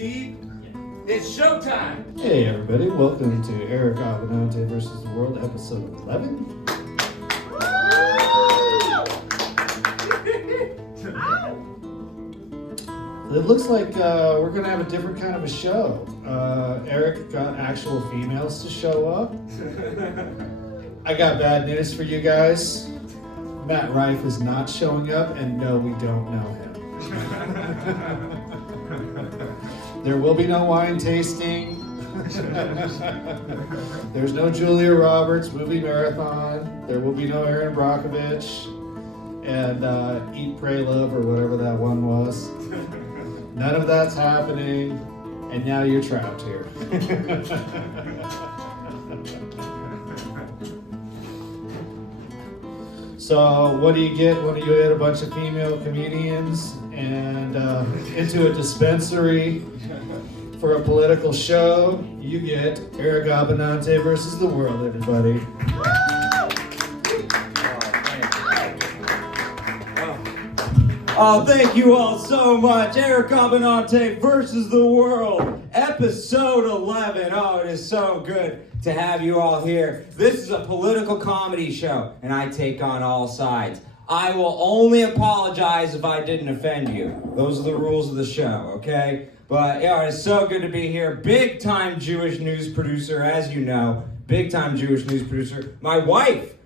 Steve. It's showtime. Hey everybody, welcome to Eric Abbenante versus the World, episode 11. It looks like we're gonna have a different kind of a show. Eric got actual females to show up. I got bad news for you guys. Matt Rife is not showing up, and no, we don't know him. There will be no wine tasting. There's no Julia Roberts movie marathon. There will be no Aaron Brockovich and Eat, Pray, Love, or whatever that one was. None of that's happening, and now you're trapped here. So what do you get when you get a bunch of female comedians and into a dispensary for a political show? You get Eric Abbenante versus the world, everybody. Oh, thank you all so much. Eric Abbenante versus the world, episode 11. Oh, it is so good to have you all here. This is a political comedy show, and I take on all sides. I will only apologize if I didn't offend you. Those are the rules of the show, okay? But yeah, it's so good to be here. Big time Jewish news producer, as you know. Big time Jewish news producer. My wife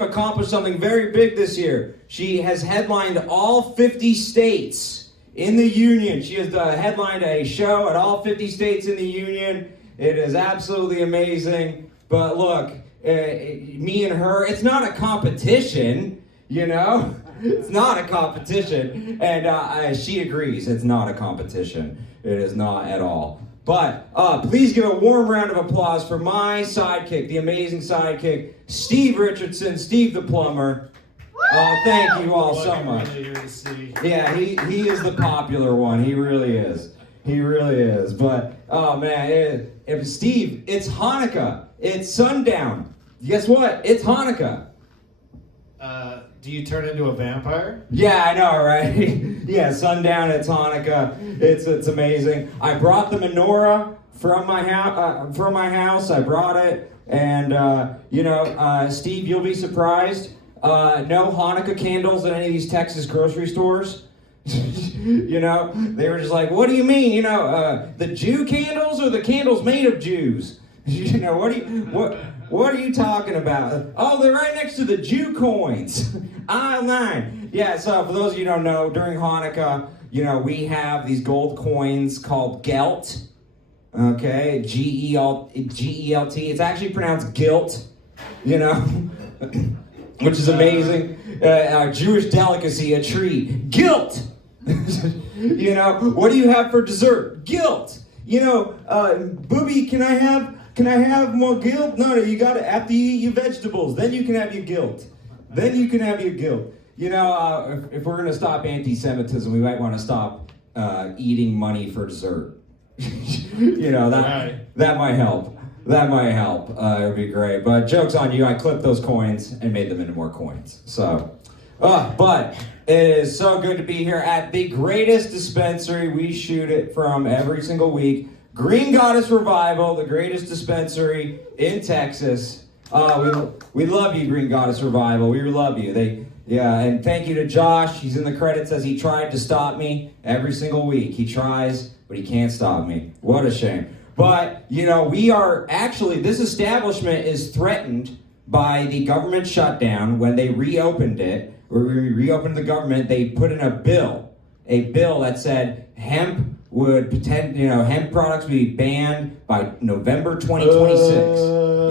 accomplished something very big this year. She has headlined all 50 states in the Union. She has headlined a show at all 50 states in the Union. It is absolutely amazing. But look, me and her, it's not a competition, you know? It's not a competition. And she agrees, it's not a competition. It is not at all. But please give a warm round of applause for my sidekick, the amazing sidekick, Steve Richardson, Steve the plumber. Oh, thank you all so much. Yeah, he is the popular one. He really is. He really is. But, oh man, Steve, it's Hanukkah. It's sundown. Guess what? It's Hanukkah. Do you turn into a vampire? Yeah, I know, right? Yeah, sundown, it's Hanukkah. It's amazing. I brought the menorah from my house. I brought it, and Steve, you'll be surprised. No Hanukkah candles in any of these Texas grocery stores. You know, they were just like, "What do you mean? You know, the Jew candles or the candles made of Jews? You know, what are you talking about? Oh, they're right next to the Jew coins. Aisle 9. Yeah, so for those of you who don't know, during Hanukkah, you know, we have these gold coins called gelt. Okay, G-E-L-T. It's actually pronounced guilt, you know, which is amazing. A Jewish delicacy, a treat. Guilt! You know, what do you have for dessert? Guilt! You know, Booby, can I have more guilt? No, you got to, after you eat your vegetables, then you can have your guilt. Then you can have your guilt. You know, if we're going to stop anti-Semitism, we might want to stop eating money for dessert. You know, that might help. That might help. It would be great. But joke's on you, I clipped those coins and made them into more coins. So, but it is so good to be here at the greatest dispensary. We shoot it from every single week. Green Goddess Revival, the greatest dispensary in Texas. We love you, Green Goddess Revival. We love you. And thank you to Josh. He's in the credits as he tried to stop me every single week. He tries, but he can't stop me. What a shame. But, you know, this establishment is threatened by the government shutdown. When they reopened it, or reopened the government, they put in a bill that said hemp hemp products would be banned by November 2026.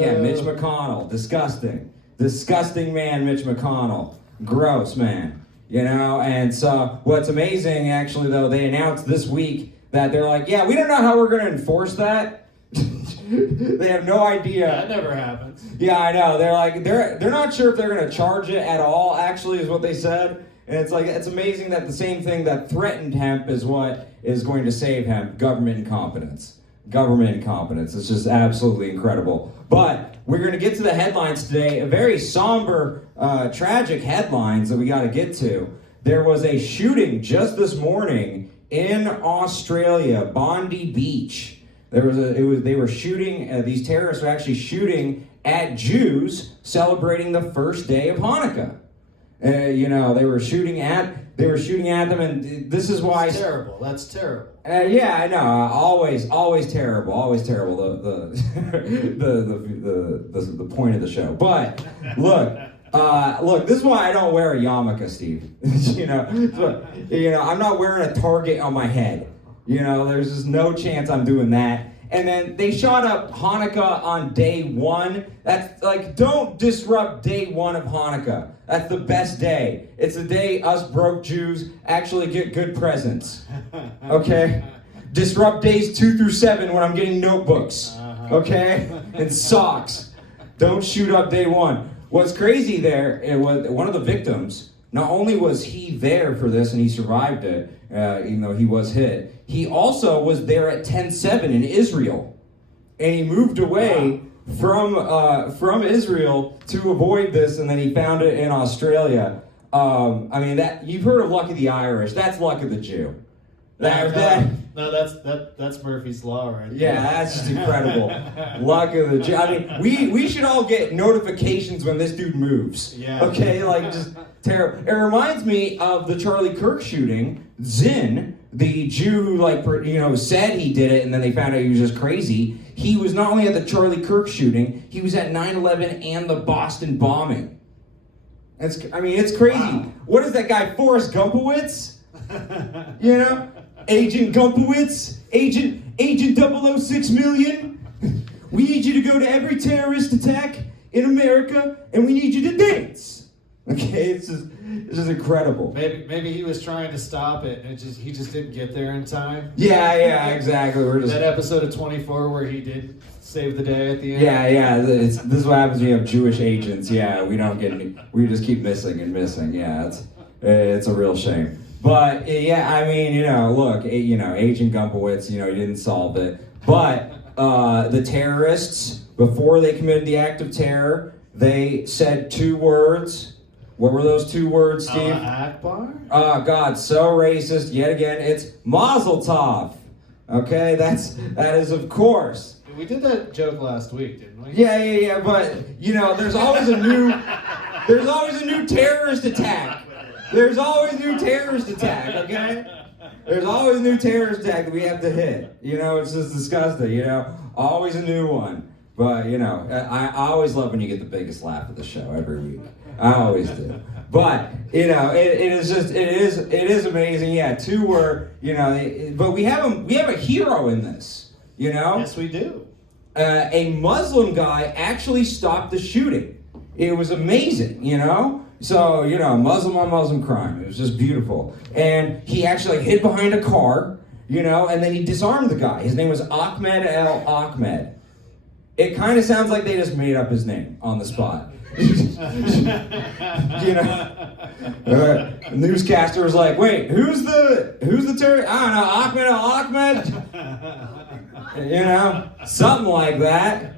Yeah, Mitch McConnell, disgusting man, Mitch McConnell, gross man, you know. And so what's amazing, actually, though, they announced this week that they're like, yeah, we don't know how we're going to enforce that. They have no idea. That never happens. Yeah, I know. They're like, they're not sure if they're going to charge it at all, actually, is what they said. And it's like, it's amazing that the same thing that threatened hemp is what is going to save hemp. Government incompetence. It's just absolutely incredible. But we're going to get to the headlines today. A very somber, tragic headlines that we got to get to. There was a shooting just this morning in Australia, Bondi Beach. They were shooting, these terrorists were actually shooting at Jews celebrating the first day of Hanukkah. They were shooting at them, and this is why. That's terrible. That's terrible. Yeah, I know. Always terrible. Always terrible. The point of the show. But look. This is why I don't wear a yarmulke, Steve. I'm not wearing a target on my head. There's just no chance I'm doing that. And then they shot up Hanukkah on day one. That's like, don't disrupt day one of Hanukkah. That's the best day. It's the day us broke Jews actually get good presents. Okay? Disrupt days 2 through 7 when I'm getting notebooks. Okay? And socks. Don't shoot up day one. What's crazy there, it was one of the victims, not only was he there for this and he survived it, even though he was hit, he also was there at 10/7 in Israel. And he moved away from Israel to avoid this, and then he found it in Australia. You've heard of Luck of the Irish. That's Luck of the Jew. That's Murphy's Law right there. Yeah, that's just incredible. Luck of the Jew. We should all get notifications when this dude moves. Yeah. Okay, just terrible. It reminds me of the Charlie Kirk shooting. Zinn, the Jew, said he did it, and then they found out he was just crazy. He was not only at the Charlie Kirk shooting, he was at 9/11 and the Boston bombing. It's crazy. Wow. What is that guy, Forrest Gumpowitz? Agent Gumpowitz, Agent 006 million. We need you to go to every terrorist attack in America, and we need you to dance. Okay, it's just incredible. Maybe he was trying to stop it, and he just didn't get there in time. Yeah, exactly. That episode of 24 where he did save the day at the end. Yeah. This is what happens when you have Jewish agents. Yeah, we don't get any. We just keep missing and missing. Yeah, it's a real shame. But look, Agent Gumpowitz, he didn't solve it. But the terrorists, before they committed the act of terror, they said 2 words. What were those 2 words, Steve? Akbar? Oh God, so racist. Yet again, it's Mazel Tov. Okay, that is of course. We did that joke last week, didn't we? Yeah. But there's always a new terrorist attack. There's always a new terrorist attack, okay? There's always a new terrorist attack that we have to hit. It's just disgusting, Always a new one. But, I always love when you get the biggest laugh of the show every week. I always do. But, it is amazing. Yeah, 2 were, but we have a hero in this, Yes, we do. A Muslim guy actually stopped the shooting. It was amazing, So, Muslim on Muslim crime. It was just beautiful. And he actually hid behind a car, and then he disarmed the guy. His name was Ahmed El Ahmed. It kind of sounds like they just made up his name on the spot. The newscaster was like, wait, who's the terrorist? I don't know, Ahmed El Ahmed? Something like that.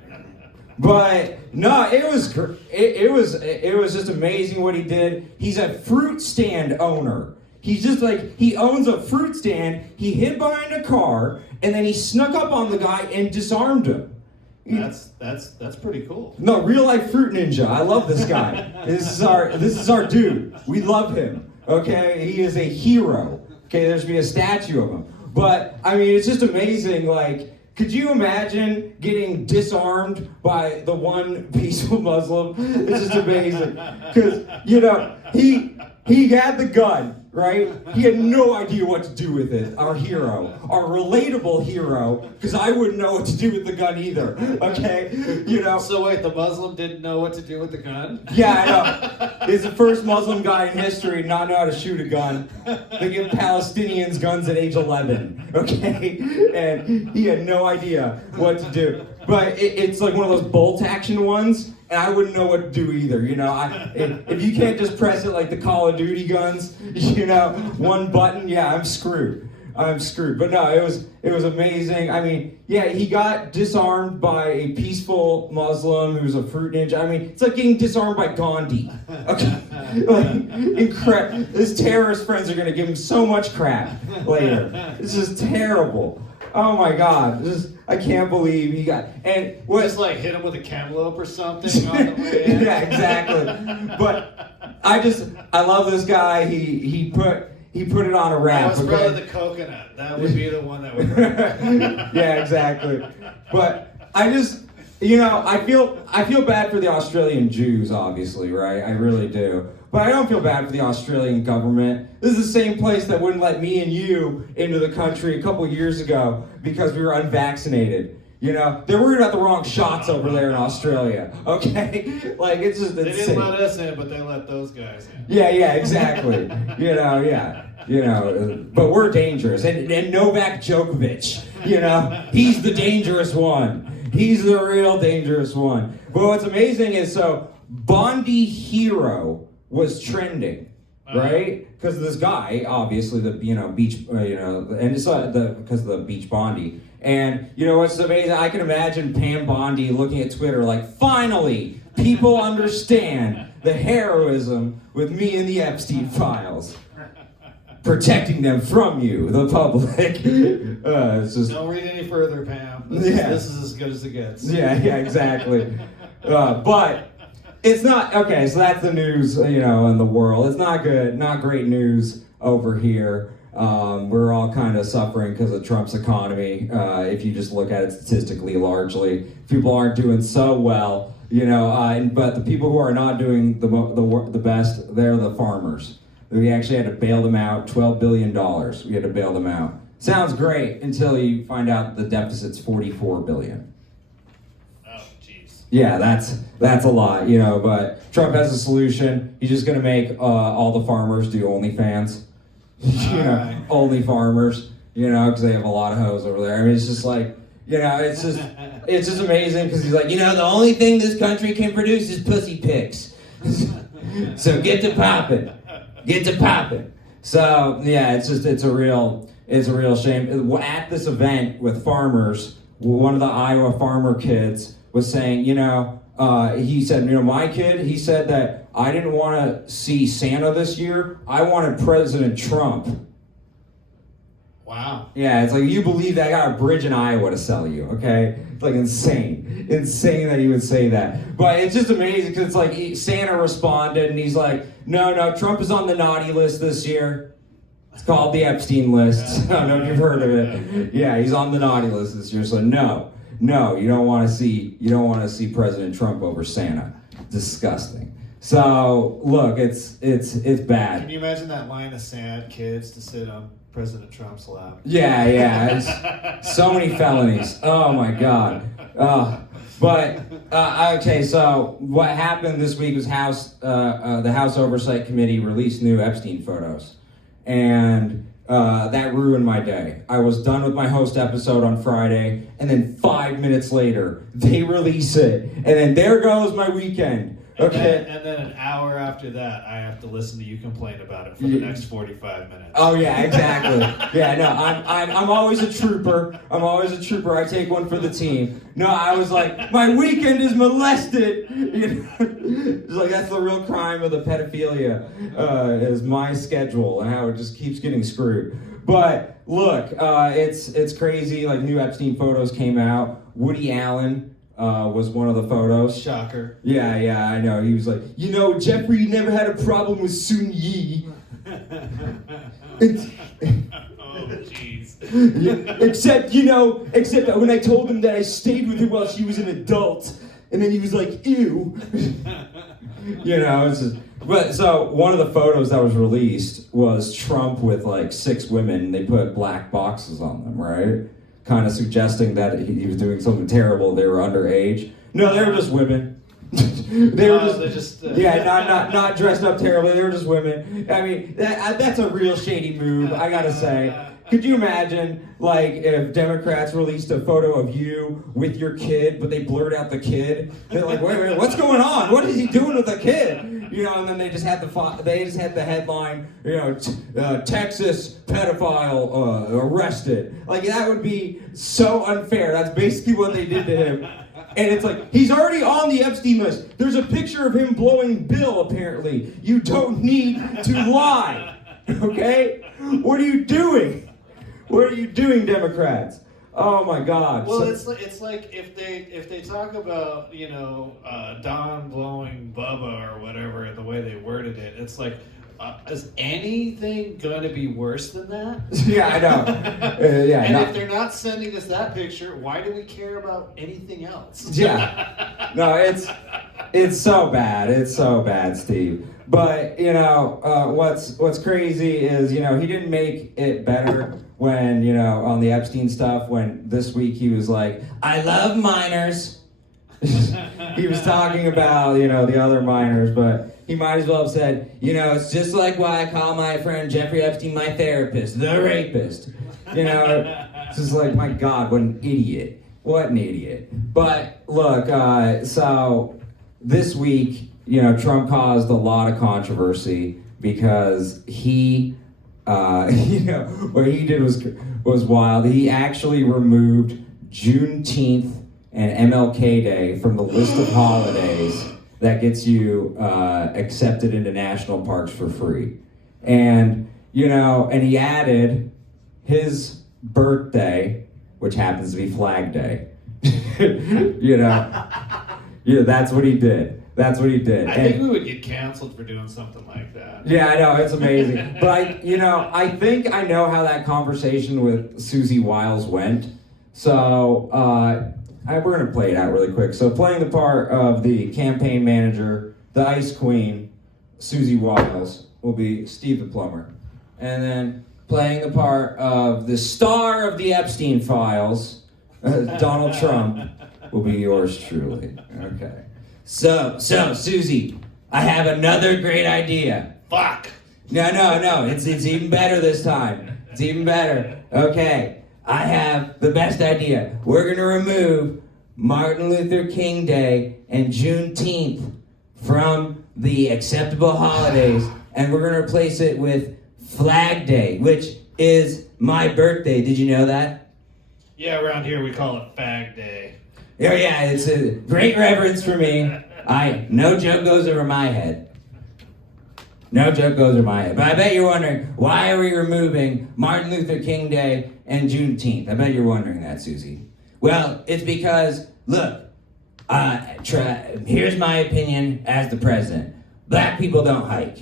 But no, it was just amazing what he did. He's a fruit stand owner. He's just he owns a fruit stand. He hid behind a car, and then he snuck up on the guy and disarmed him. That's pretty cool. No, real life fruit ninja. I love this guy. This is our dude. We love him. Okay, he is a hero. Okay, there should be a statue of him. But it's just amazing. Could you imagine getting disarmed by the one peaceful Muslim? It's just amazing. Because, he had the gun, right? He had no idea what to do with it. Our hero. Our relatable hero. Because I wouldn't know what to do with the gun either. Okay? So wait, the Muslim didn't know what to do with the gun? Yeah, I know. He's the first Muslim guy in history to not know how to shoot a gun. They give Palestinians guns at age 11. Okay? And he had no idea what to do. But it's like one of those bolt action ones, and I wouldn't know what to do either. If you can't just press it like the Call of Duty guns, one button, yeah, I'm screwed. I'm screwed. But no, it was amazing. I mean, yeah, he got disarmed by a peaceful Muslim who's a fruit ninja. I mean, it's like getting disarmed by Gandhi. Okay, like his terrorist friends are gonna give him so much crap later. It's just terrible. Oh my God! I can't believe he got Just like hit him with a cantaloupe or something on the way in. Yeah, exactly. But I love this guy. He put it on a wrap. That was probably the coconut. That would be the one that would. Yeah, exactly. But I feel bad for the Australian Jews, obviously, right? I really do. But I don't feel bad for the Australian government. This is the same place that wouldn't let me and you into the country a couple years ago because we were unvaccinated. You know, they're worried about the wrong shots over there in Australia. Okay, like it's just insane. They didn't let us in, but they let those guys in. Yeah, exactly. But we're dangerous, and Novak Djokovic. He's the dangerous one. He's the real dangerous one. But what's amazing is Bondi Hero was trending, right? Because this guy, obviously, the beach, and it's because of the beach Bondi. And what's amazing? I can imagine Pam Bondi looking at Twitter like, finally, people understand the heroism with me and the Epstein files, protecting them from you, the public. It's just don't read any further, Pam. This is as good as it gets. Yeah, exactly. But it's not okay. So that's the news, in the world. It's not good, not great news over here. We're all kind of suffering because of Trump's economy. If you just look at it statistically, largely, people aren't doing so well. But the people who are not doing the best, they're the farmers. We actually had to bail them out. $12 billion. We had to bail them out. Sounds great until you find out the deficit's $44 billion. Oh, jeez. Yeah, that's a lot, but Trump has a solution. He's just gonna make all the farmers do OnlyFans. Right. Only farmers, because they have a lot of hoes over there. I mean, it's just like, it's just amazing because he's like, the only thing this country can produce is pussy pics. So get to popping. So yeah, it's a real shame. At this event with farmers, one of the Iowa farmer kids was saying, he said, my kid, he said that I didn't want to see Santa this year. I wanted President Trump. Wow. Yeah, it's like, you believe that? I got a bridge in Iowa to sell you, okay? It's like insane that he would say that. But it's just amazing because it's like Santa responded and he's like, no, Trump is on the naughty list this year. It's called the Epstein list. I don't know if you've heard of it. Yeah, he's on the naughty list this year. So no, you don't want to see President Trump over Santa. Disgusting. So look, it's bad. Can you imagine that line of sad kids to sit on President Trump's lap? Yeah. It's so many felonies. Oh my God. Okay. So what happened this week was the House Oversight Committee released new Epstein photos, and that ruined my day. I was done with my host episode on Friday, and then 5 minutes later they release it, and then there goes my weekend. Okay. And then an hour after that, I have to listen to you complain about it for the next 45 minutes. Oh yeah, exactly. Yeah, no, I'm always a trooper. I take one for the team. No, I was like, my weekend is molested. It's like that's the real crime of the pedophilia, is my schedule and how it just keeps getting screwed. But look, it's crazy. Like new Epstein photos came out. Woody Allen was one of the photos. Shocker. Yeah, I know. He was like, Jeffrey never had a problem with Sun Yi. Oh, jeez. Except that when I told him that I stayed with her while she was an adult, and then he was like, ew. It's just, but so one of the photos that was released was Trump with like 6 women. They put black boxes on them, right? Kind of suggesting that he was doing something terrible. They were underage. No, they were just women. They were just not dressed up terribly. They were just women. I mean, that's a real shady move, I gotta say. Could you imagine, like, if Democrats released a photo of you with your kid, but they blurred out the kid? They're like, wait, what's going on? What is he doing with the kid? You know, and then they just had the headline, you know, Texas pedophile arrested. Like, that would be so unfair. That's basically what they did to him. And it's like, he's already on the Epstein list. There's a picture of him blowing Bill, apparently. You don't need to lie, okay? What are you doing? What are you doing, Democrats? Oh my God! Well, it's like if they talk about, you know, Don blowing Bubba or whatever, the way they worded it, it's like, is anything going to be worse than that? Yeah, I know. Yeah, and if they're not sending us that picture, why do we care about anything else? Yeah, no, it's so bad. It's so bad, Steve. But you know, what's crazy is, you know, he didn't make it better when, you know, on the Epstein stuff, when this week he was like, I love minors. He was talking about, you know, the other minors, but he might as well have said, you know, it's just like why I call my friend Jeffrey Epstein my therapist, the rapist. You know, it's just like, my God, what an idiot. What an idiot. But look, so this week, you know, Trump caused a lot of controversy because he, you know, what he did was wild. He actually removed Juneteenth and MLK Day from the list of holidays that gets you accepted into national parks for free. And, you know, and he added his birthday, which happens to be Flag Day. You know, yeah, that's what he did. That's what he did. I think we would get canceled for doing something like that. Yeah, I know, it's amazing. But I think I know how that conversation with Susie Wiles went. So we're gonna play it out really quick. So playing the part of the campaign manager, the Ice Queen, Susie Wiles, will be Steve the Plumber. And then playing the part of the star of the Epstein files, Donald Trump, will be yours truly. Okay. So, Susie, I have another great idea. Fuck. No, it's even better this time. It's even better. Okay, I have the best idea. We're gonna remove Martin Luther King Day and Juneteenth from the acceptable holidays, and we're gonna replace it with Flag Day, which is my birthday. Did you know that? Yeah, around here we call it Fag Day. Oh yeah, it's a great reverence for me. No joke goes over my head. No joke goes over my head. But I bet you're wondering, why are we removing Martin Luther King Day and Juneteenth? I bet you're wondering that, Susie. Well, it's because, look, here's my opinion as the president. Black people don't hike,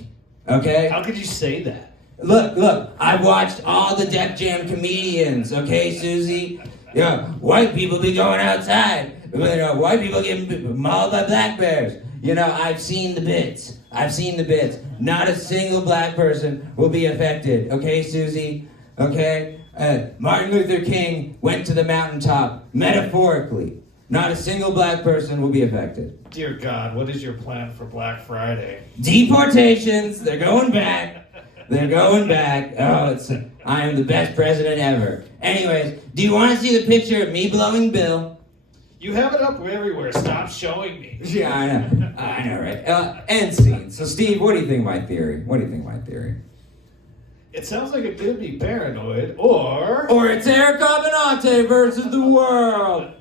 okay? How could you say that? Look, I've watched all the Def Jam comedians, okay, Susie? Yeah, white people be going outside. You know, white people getting mauled by black bears. You know, I've seen the bits. Not a single black person will be affected. Okay, Susie? Okay? Martin Luther King went to the mountaintop, metaphorically. Not a single black person will be affected. Dear God, what is your plan for Black Friday? Deportations. They're going back. Oh, I am the best president ever. Anyways, do you want to see the picture of me blowing Bill? You have it up everywhere. Stop showing me. Yeah, I know, right? End scene. So, Steve, what do you think of my theory? It sounds like it could be paranoid, or it's Eric Abbenante versus the world.